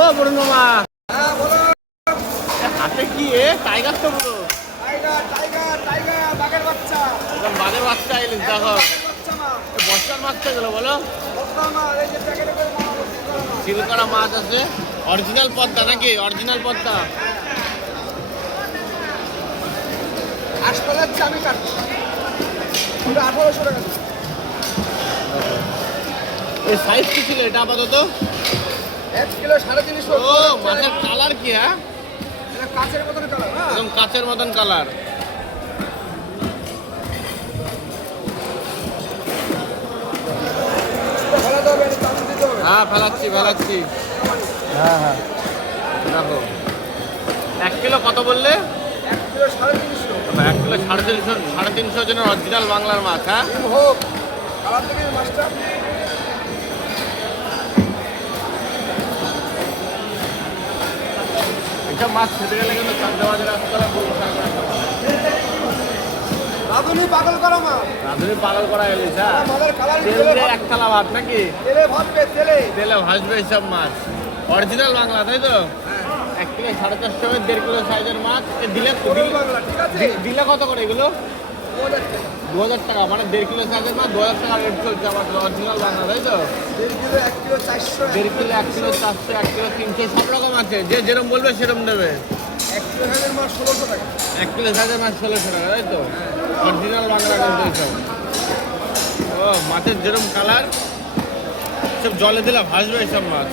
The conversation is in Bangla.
ও বরুণ মামা, হ্যাঁ বলো। হাতে কি টাইগার তো পুরো টাইগার টাইগার টাইগার বাঘের বাচ্চা। একদম বাজে বাচ্চা এলিস দেখো। বাঘের বাচ্চা মাছ। বস্তার মাছ তো এগুলো বলো, বস্তা মাছ, এই যে প্যাকেটে করে মাছ ভর্তি করা মাছ। সিল করা মাছ আছে, অরিজিনাল পদ্মা নাকি? অরিজিনাল পদ্মা। হাসপাতালের চাবি কাটছে, ওটা 1800 টাকা দিচ্ছে। এই সাইজ কি ছিল এটা আপাতত? 1 কিলো 350। ও মাছের কালার কি? হ্যাঁ এটা কাচের মতন কালার। হ্যাঁ একদম কাচের মতন কালার। ফেলা যাবে, এটা চামচ দিতে হবে। হ্যাঁ ফেলাচ্ছি ফেলাচ্ছি। হ্যাঁ হ্যাঁ দেখো 1 কিলো কত বললে? 1 কিলো 350। 1 কিলো 350 জনের অরিজিনাল বাংলার মাছ। হ্যাঁ ডিম হোক, কালার দেখে মাছটা। এইসব মাছ খেতে গেলে কিন্তু চাকদা বাজারে আসতে হবে। রাঁধুনি পাগল করা মাছ। রাঁধুনি পাগল করা এলিস। হ্যাঁ মাছের কালার তেল তেলে দিয়ে এক থালা ভাত নাকি? তেলে ভাজবে, তেলে। তেলে ভাজবে এইসব মাছ, অরিজিনাল বাংলা তাই তো? 1 কিলো 450 1.5 কিলো সাইজের মাছ। দিলে গরুর বাংলা, ঠিক আছে। দিলে কত করে এগুলো? 2000 টাকা। 2000 টাকা, মানে 1.5 কিলো সাইজের মাছ 2000 টাকা রেট চলছে আমার অরিজিনাল বাংলা তাই তো? 1.5 kilo 1 kilo 400। 1.5 kilo 1 kilo 400 1 kilo 300 সব রকম আছে, যে যেরকম বলবে সেরকম দেবে। 1 কিলো হাজার মাছ 1600 টাকা। 1 কিলো সাইজের মাছ 1600 টাকা তাই তো? অরিজিনাল বাংলা কিন্তু এইসব। ও মাছের যেরকম কালার, সব জলে দিলে ভাসবে এইসব মাছ।